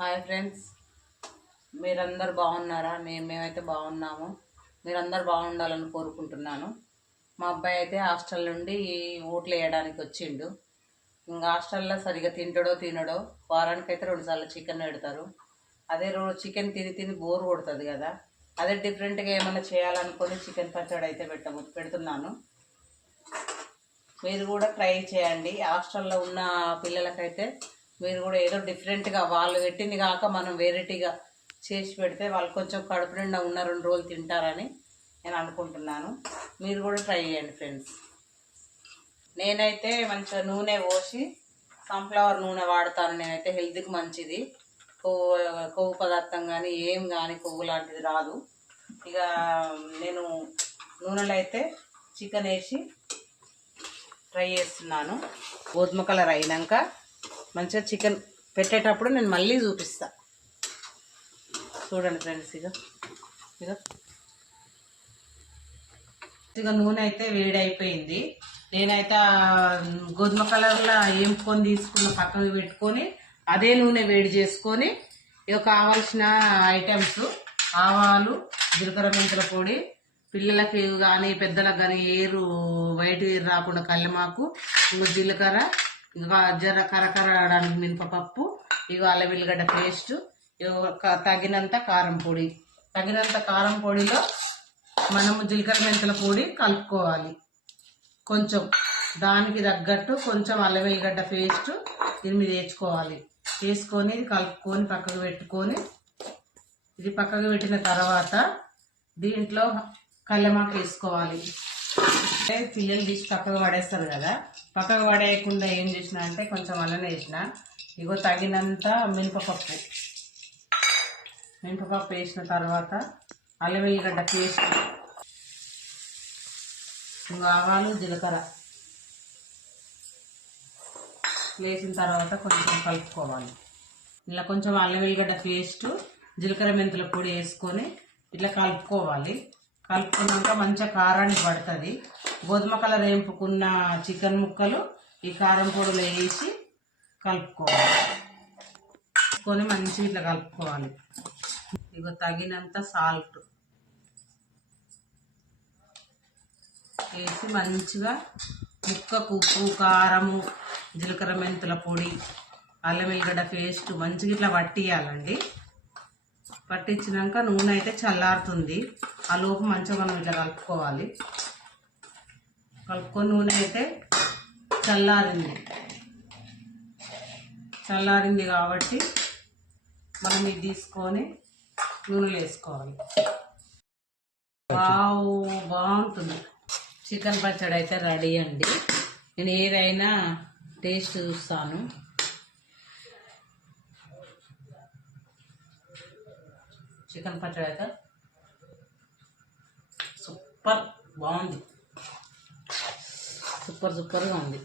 Hi friends మీరందరు బాగున్నారా? మేము మేమైతే బాగున్నాము. మీరందరు బాగుండాలని కోరుకుంటున్నాను. మా అబ్బాయి అయితే హాస్టల్ నుండి ఓట్లు వేయడానికి వచ్చిండు. ఇంకా హాస్టల్లో సరిగా తింటాడో తినడో వారానికి అయితే రెండుసార్లు చికెన్ పెడతారు. అదే రోజు చికెన్ తిని తిని బోర్ కొడుతుంది కదా. అదే డిఫరెంట్గా ఏమైనా చేయాలనుకొని చికెన్ పచ్చడి అయితే పెట్ట పెడుతున్నాను. మీరు కూడా ట్రై చేయండి. హాస్టల్లో ఉన్న పిల్లలకైతే మీరు కూడా ఏదో డిఫరెంట్గా వాళ్ళు పెట్టింది కాక మనం వెరైటీగా చేసి పెడితే వాళ్ళు కొంచెం కడుపు నిండా ఉన్న రెండు రోజులు తింటారని నేను అనుకుంటున్నాను. మీరు కూడా ట్రై చేయండి ఫ్రెండ్స్ నేనైతే మంచిగా నూనె పోసి సన్ఫ్లవర్ నూనె వాడతాను. నేనైతే హెల్త్కి మంచిది. కొవ్వు కొవ్వు పదార్థం కానీ ఏం కానీ కొవ్వు లాంటిది రాదు. ఇక నేను నూనెలో అయితే చికెన్ వేసి ఫ్రై చేస్తున్నాను. గోధుమ కలర్ అయినాక మంచిగా చికెన్ పెట్టేటప్పుడు నేను మళ్ళీ చూపిస్తా. చూడండి ఫ్రెండ్స్ ఇక ఇక ఇక నూనె అయితే వేడి అయిపోయింది. నేనైతే గోధుమ కలర్లో ఏంపుకొని తీసుకున్న పక్కన పెట్టుకొని అదే నూనె వేడి చేసుకొని ఇక కావాల్సిన ఐటమ్స్ ఆవాలు జీలకర్ర మెంతుల పొడి పిల్లలకి కానీ పెద్దలకు కానీ ఏరు వైట్ రాకుండా కళ్ళమాకు ఇంకా జీలకర్ర ఇంకా జర కరకరడానికి మినపపప్పు ఇక అల్లం వెల్లిగడ్డ పేస్ట్ ఇక తగినంత కారం పొడి. తగినంత కారం పొడిలో మనము జీలకర్ర మెంతుల పొడి కలుపుకోవాలి. కొంచెం దానికి తగ్గట్టు కొంచెం అల్లం వెల్లిగడ్డ పేస్ట్ దీని మీద వేసుకోవాలి. వేసుకొని కలుపుకొని పక్కకు పెట్టుకొని ఇది పక్కకు పెట్టిన తర్వాత దీంట్లో కల్లెమాకు వేసుకోవాలి. పిల్లలు తీసి పక్కకు పడేస్తారు కదా. పక్కకు పడేయకుండా ఏం చేసిన అంటే కొంచెం అల్లనే వేసిన ఇగో తగినంత మినపపప్పు. మినపపప్పు వేసిన తర్వాత అల్లం వెల్లిగడ్డ పేస్ట్. ఇంకా ఆవాలు జీలకర్ర. వేసిన తర్వాత కొంచెం కలుపుకోవాలి. ఇలా కొంచెం అల్లం వెల్లిగడ్డ పేస్ట్ జీలకర్ర మెంతుల పొడి వేసుకొని ఇట్లా కలుపుకోవాలి. కలుపుకున్నాక మంచిగా కారానికి పడుతుంది. గోధుమ కలర్ వేపుకున్న చికెన్ ముక్కలు ఈ కారం పొడిలో వేసి కలుపుకోవాలి. కొని మంచిగా ఇట్లా కలుపుకోవాలి. ఇక తగినంత సాల్ట్ వేసి మంచిగా ముక్కకు ఉప్పు కారము జీలకర్ర మెంతుల పొడి అల్లం వెల్లిగడ్డ పేస్ట్ మంచిగా ఇట్లా పట్టియాలండి పట్టించినాక నూనె అయితే చల్లారుతుంది. ఆ లోపు మంచిగా మనం ఇట్లా కలుపుకోవాలి. కలుపుకొని నూనె అయితే చల్లారింది. చల్లారింది కాబట్టి మనం ఇది తీసుకొని నూనెలు వేసుకోవాలి. బావు బాగుంటుంది. చికెన్ పచ్చడి అయితే రెడీ అండి. నేను ఏదైనా టేస్ట్ చూస్తాను. చికెన్ పచ్చడి అయితే సూపర్ బాగుంది. సూపర్ సూపర్గా ఉంది.